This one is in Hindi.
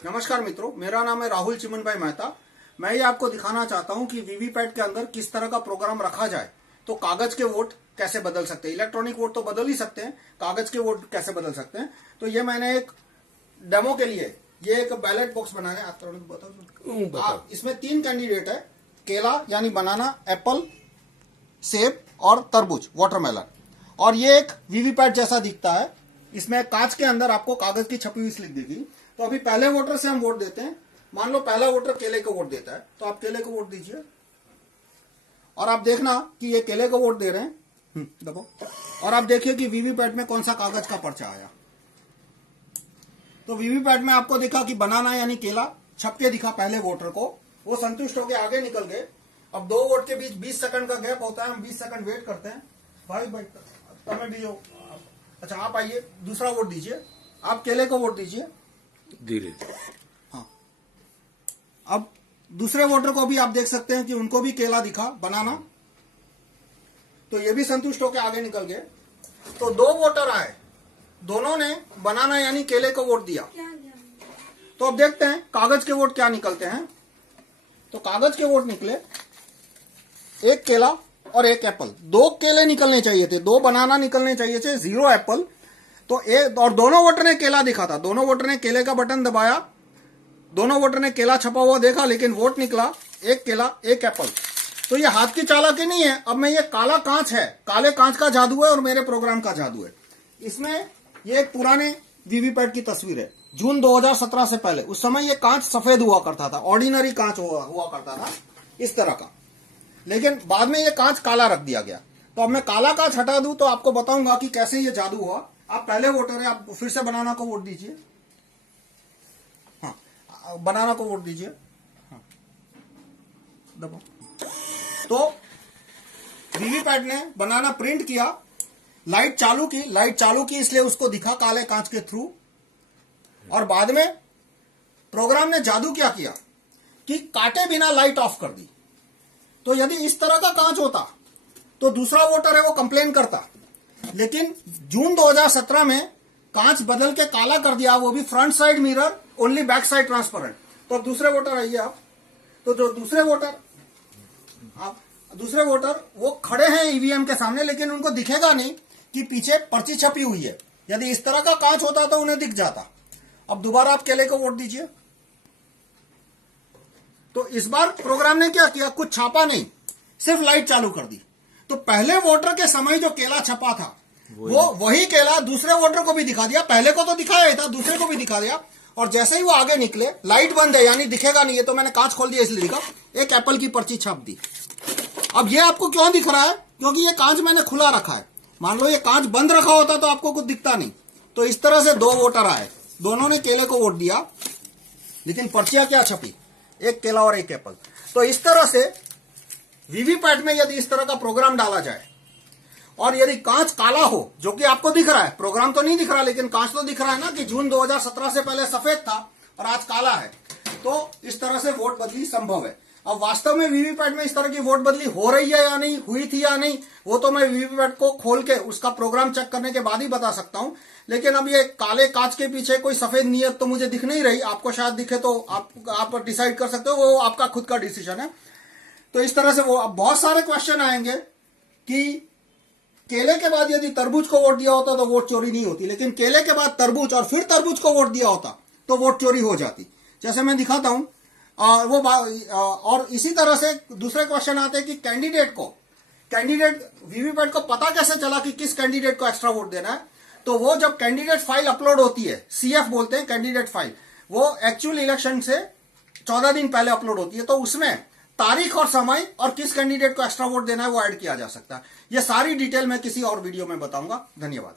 नमस्कार मित्रों, मेरा नाम है राहुल चिमन भाई मेहता। मैं ये आपको दिखाना चाहता हूँ कि वीवीपैट के अंदर किस तरह का प्रोग्राम रखा जाए तो कागज के वोट कैसे बदल सकते हैं। इलेक्ट्रॉनिक वोट तो बदल ही सकते हैं, कागज के वोट कैसे बदल सकते हैं। तो ये मैंने एक डेमो के लिए ये एक बैलेट बॉक्स बनाया है। बताओ। इसमें 3 कैंडिडेट है, केला यानी बनाना, एप्पल सेब और तरबूज वाटरमेलन। और ये एक वीवीपैट जैसा दिखता है। इसमें कांच के अंदर आपको कागज की छपी हुई स्लिप दिखेगी। तो अभी पहले वोटर से हम वोट देते हैं। मान लो पहला वोटर केले को वोट देता है, तो आप केले को वोट दीजिए और आप देखना कि ये केले को वोट दे रहे हैं। दबो और आप देखिए कि वीवीपैट में कौन सा कागज का पर्चा आया। तो वीवीपैट में आपको दिखा कि बनाना यानी केला छप के दिखा पहले वोटर को, वो संतुष्ट होकर आगे निकल गए। अब 2 वोट के बीच 20 सेकंड का गैप होता है, हम 20 सेकंड वेट करते हैं। भाई तमें भी हो, अच्छा आप आइए, दूसरा वोट दीजिए। आप केले को वोट दीजिए धीरे। हाँ, अब दूसरे वोटर को भी आप देख सकते हैं कि उनको भी केला दिखा, बनाना, तो ये भी संतुष्ट होकर आगे निकल गए। तो 2 वोटर आए, दोनों ने बनाना यानी केले को वोट दिया। तो अब देखते हैं कागज के वोट क्या निकलते हैं। तो कागज के वोट निकले 1 केला और 1 एप्पल। 2 केले निकलने चाहिए थे, 2 बनाना निकलने चाहिए थे, 0 एप्पल। तो और दोनों वोटर ने केला दिखा था, दोनों वोटर ने केले का बटन दबाया, दोनों वोटर ने केला छपा हुआ देखा, लेकिन वोट निकला 1 केला 1 एप्पल। तो ये हाथ की चालाकी नहीं है। अब मैं ये काला कांच है, काले कांच का जादू है और मेरे प्रोग्राम का जादू है। इसमें ये एक पुराने वीवीपैट की तस्वीर है, जून 2017 से पहले। उस समय ये कांच सफेद हुआ करता था, ऑर्डिनरी कांच हुआ करता था इस तरह का, लेकिन बाद में ये कांच काला रख दिया गया। तो अब मैं काला कांच हटा दूं तो आपको बताऊंगा कि कैसे ये जादू हुआ। आप पहले वोटर है, आप फिर से बनाना को वोट दीजिए। हाँ, बनाना को वोट दीजिए। हाँ, दबो। तो वीवीपैट ने बनाना प्रिंट किया, लाइट चालू की, इसलिए उसको दिखा काले कांच के थ्रू। और बाद में प्रोग्राम ने जादू क्या किया कि काटे बिना लाइट ऑफ कर दी। तो यदि इस तरह का कांच होता तो दूसरा वोटर है वो कंप्लेन करता, लेकिन जून 2017 में कांच बदल के काला कर दिया, वो भी front side mirror, only back side transparent. तो अब दूसरे वोटर आइए आप। तो जो दूसरे वोटर वो खड़े हैं ईवीएम के सामने, लेकिन उनको दिखेगा नहीं कि पीछे पर्ची छपी हुई है। यदि इस तरह का कांच होता तो उन्हें दिख जाता। अब दोबारा आप केले को वोट दीजिए। तो इस बार प्रोग्राम ने क्या किया, कुछ छापा नहीं, सिर्फ लाइट चालू कर दी। तो पहले वोटर के समय जो केला छपा था वो वही केला दूसरे वोटर को भी दिखा दिया। पहले को तो दिखाया ही था, दूसरे को भी दिखा दिया। और जैसे ही वो आगे निकले, लाइट बंद है यानी दिखेगा नहीं, है तो मैंने कांच खोल दिया इसलिए दिखा, 1 एप्पल की पर्ची छाप दी। अब ये आपको क्यों दिख रहा है, क्योंकि ये कांच मैंने खुला रखा है। मान लो ये कांच बंद रखा होता तो आपको कुछ दिखता नहीं। तो इस तरह से 2 वोटर आए, दोनों ने केले को वोट दिया, लेकिन पर्चियां क्या छपी, 1 केला और 1 एप्पल। तो इस तरह से वीवीपैट में यदि इस तरह का प्रोग्राम डाला जाए और यदि कांच काला हो, जो कि आपको दिख रहा है, प्रोग्राम तो नहीं दिख रहा लेकिन कांच तो दिख रहा है ना कि जून 2017 से पहले सफेद था और आज काला है, तो इस तरह से वोट बदली संभव है। अब वास्तव में वीवीपैट में इस तरह की वोट बदली हो रही है या नहीं, हुई थी या नहीं, वो तो मैं वीवीपैट को खोल के उसका प्रोग्राम चेक करने के बाद ही बता सकता हूं। लेकिन अब ये काले कांच के पीछे कोई सफेद नीयत तो मुझे दिख नहीं रही। आपको शायद दिखे तो आप डिसाइड कर सकते हो, वो आपका खुद का डिसीजन है। तो इस तरह से वो अब बहुत सारे क्वेश्चन आएंगे कि केले के बाद यदि तरबूज को वोट दिया होता तो वोट चोरी नहीं होती, लेकिन केले के बाद तरबूज और फिर तरबूज को वोट दिया होता तो वोट चोरी हो जाती। जैसे मैं दिखाता हूं। और इसी तरह से दूसरे क्वेश्चन आते हैं कि कैंडिडेट वीवीपैट को पता कैसे चला कि किस कैंडिडेट को एक्स्ट्रा वोट देना है। तो वो जब कैंडिडेट फाइल अपलोड होती है, सीएफ बोलते हैं कैंडिडेट फाइल, वो एक्चुअल इलेक्शन से 14 दिन पहले अपलोड होती है। तो उसमें तारीख और समय और किस कैंडिडेट को एक्स्ट्रा वोट देना है वो ऐड किया जा सकता है। ये सारी डिटेल मैं किसी और वीडियो में बताऊंगा। धन्यवाद।